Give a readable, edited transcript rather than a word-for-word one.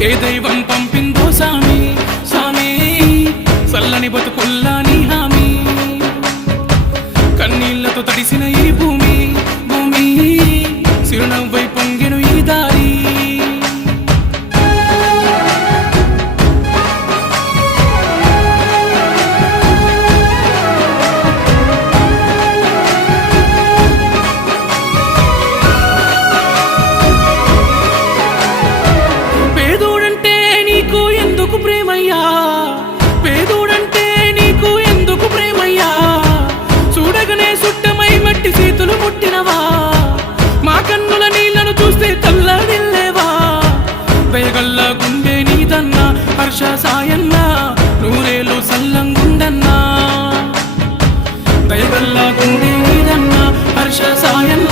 ఏ దైవం పంపిందో సామి సామి చల్లని బతుకుల్లా నీ హామీ కన్నీళ్లతో తడిసిన ఈ భూమి భూమి చిరునవ్వై పొంగెను ఈ దారి పేదోడంటే నీకు ఎందుకు ప్రేమయ్యా చూడగనే సుట్టమై మట్టి చేతులు ముట్టినవా మా కన్నుల నీళ్లను చూస్తే తల్లడిల్లేవా దయగల్లా గుండె నీదన్నా హర్ష సాయన్నా నూరేలు సల్లంగుండన్నా దయగల్లా గుండె నీదన్నా హర్ష సాయన్నా